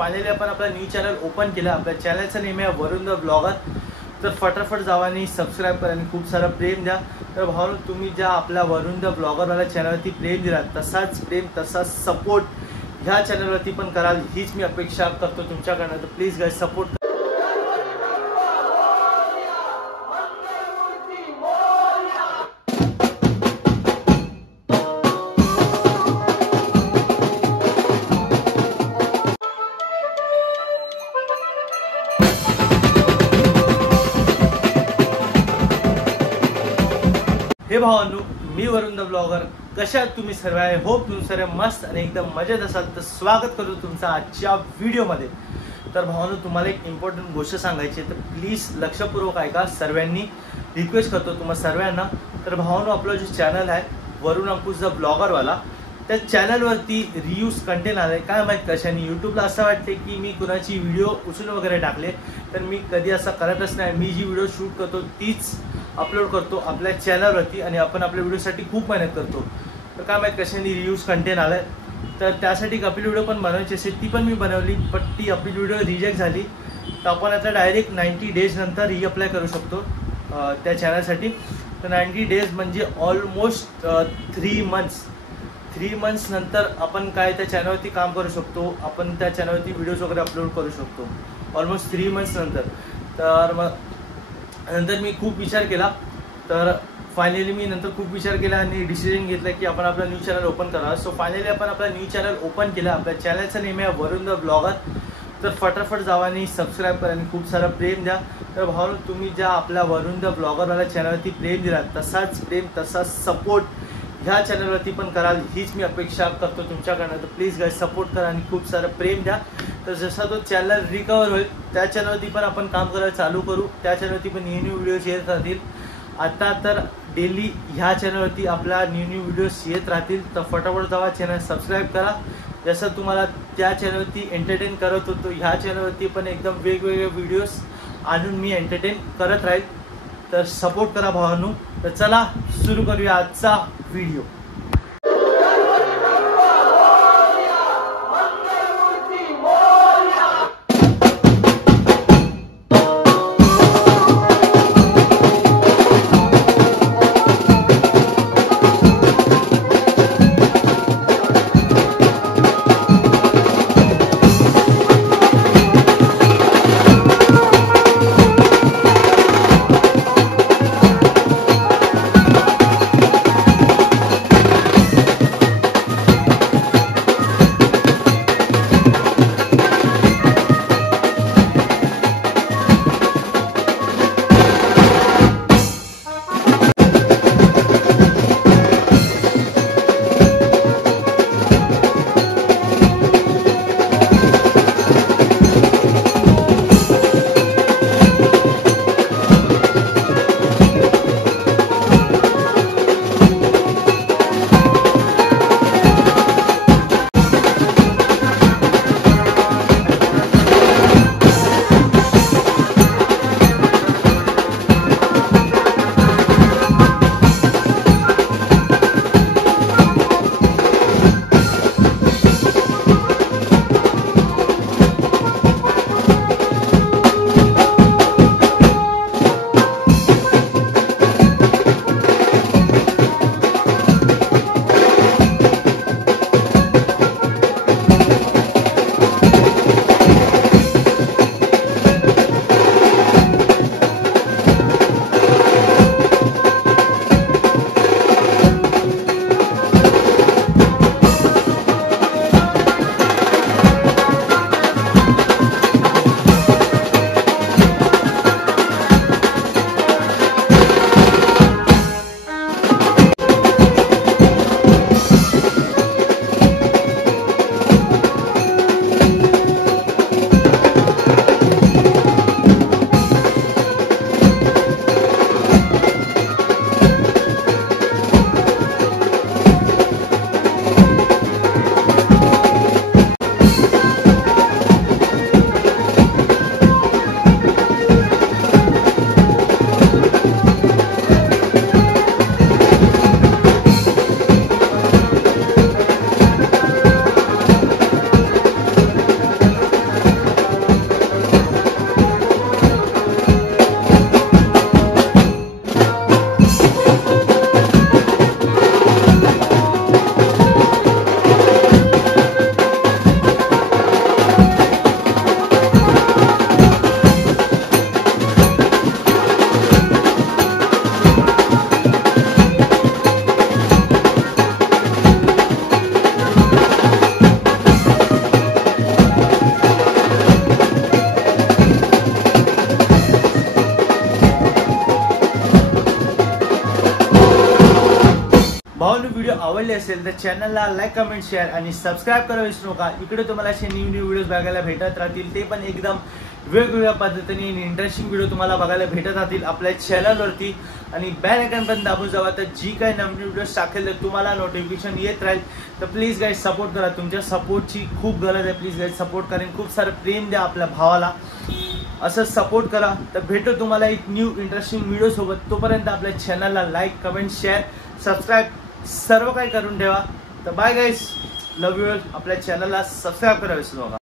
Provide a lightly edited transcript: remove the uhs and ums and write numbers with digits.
Finally आपण आपला new channel open केला। आपल्या चॅनलचं नेम आहे वरुण द ब्लॉगर। तर फटाफट जावा आणि सबस्क्राईब करा आणि खूप सारं प्रेम द्या। तर भाऊ तुम्ही ज्या आपल्या वरुण द ब्लॉगरवाल्या चॅनलवरती प्रेम दिला तसाच प्रेम तसाच सपोर्ट ह्या चॅनलवरती पण कराल हीच मी अपेक्षा करतो तुमच्याकडनं। तर प्लीज गाइस सपोर्ट। हे भावांनो, मी वरुण द ब्लॉगर। कशा आहात तुम्ही सर्व? आहे होप तुम्ही सर्व मस्त आणि एकदम मजेत असाल। तर स्वागत करतो तुमचं आजच्या व्हिडिओमध्ये। तर भावांनो, तुम्हाला एक इम्पॉर्टंट गोष्ट सांगायची आहे, तर प्लीज लक्षपूर्वक ऐका। सर्वांनी रिक्वेस्ट करतो तुम्हाला सर्वांना। तर भावांनो, आपलं जे चॅनल आहे वरुण अंकुश द ब्लॉगरवाला, त्या चॅनलवरती रियूज कंटेंट आलं आहे। काय माहीत कशाने यूट्यूबला असं वाटते की मी कुणाची व्हिडिओ उचलून वगैरे टाकले, तर मी कधी असं करतच नाही। मी जी व्हिडिओ शूट करतो तीच अपलोड करतो आपल्या चॅनलवरती आणि आपण आपल्या व्हिडिओसाठी खूप मेहनत करतो। तर काय माहीत कशाने रियूज कंटेंट आलं आहे, तर त्यासाठी एक आपली व्हिडिओ पण बनवायची असेल ती पण मी बनवली, पण ती आपली व्हिडिओ रिजेक्ट झाली। तर आपण आता डायरेक्ट 90 डेज नंतर रिअप्लाय करू शकतो त्या चॅनलसाठी। तर 90 डेज म्हणजे ऑलमोस्ट 3 मंथ्स नंतर आपण काय त्या चॅनलवरती काम करू शकतो। आपण त्या चॅनलवरती व्हिडिओज वगैरे अपलोड करू शकतो ऑलमोस्ट 3 मंथ्स नंतर। तर मग नंतर मी खूप विचार केला, तर फायनली मी नंतर खूप विचार केला आणि डिसिजन घेतला की आपण आपला न्यू चॅनल ओपन करा। सो फायनली आपण आपला न्यू चॅनल ओपन केला। आपल्या चॅनलचं नेम आहे वरुण द ब्लॉगर। तर फटाफट जावा आणि सबस्क्राईब करा आणि खूप सारं प्रेम द्या। तर भाऊ तुम्ही ज्या आपल्या वरुण द ब्लॉगरवाल्या चॅनलवरती प्रेम दिला तसाच प्रेम तसाच सपोर्ट ह्या चॅनलवरती पण कराल हीच मी अपेक्षा करतो तुमच्याकडनं। तर प्लीज गाइस सपोर्ट करा आणि खूप सारं प्रेम द्या। तर जसा तो चॅनल रिकवर होईल त्या चॅनलवरती पण आपण काम करायला चालू करू। त्या चॅनलवरती पण न्यू व्हिडिओज येत राहतील। आता तर डेली ह्या चॅनलवरती आपला न्यू व्हिडिओज येत राहतील। तर फटाफट जावा चॅनल सबस्क्राईब करा। जसं तुम्हाला त्या चॅनलवरती एंटरटेन करत होतो, ह्या चॅनलवरती पण एकदम वेगवेगळे व्हिडिओज आणून मी एंटरटेन करत राहील। तर सपोर्ट करा भावांनो। तर चला सुरू करूया आजचा व्हिडिओ। आवडली असेल तर चॅनलला लाईक कमेंट शेअर आणि सबस्क्राईब करायला विसरू नका। इकडे तुम्हाला असे न्यू व्हिडिओज बघायला भेटत राहतील, ते पण एकदम वेगवेगळ्या पद्धतीने इंटरेस्टिंग व्हिडिओ तुम्हाला बघायला भेटत राहतील आपल्या चॅनलवरती। आणि बेल आयकॉन पण दाबून जावा, तर जी काही नवीन व्हिडिओज टाकेल तर तुम्हाला नोटिफिकेशन येत राहील। तर प्लीज गाईज सपोर्ट करा, तुमच्या सपोर्टची खूप गरज आहे। प्लीज गाईज सपोर्ट करा, खूप सारं प्रेम द्या आपल्या भावाला, असं सपोर्ट करा। तर भेटू तुम्हाला एक न्यू इंटरेस्टिंग व्हिडिओ सोबत। तोपर्यंत आपल्या चॅनलला लाईक कमेंट शेअर सबस्क्राईब सर्व काही करून ठेवा। तर bye guys, love you all. आपल्या चॅनलला सबस्क्राईब करा विसरू नका।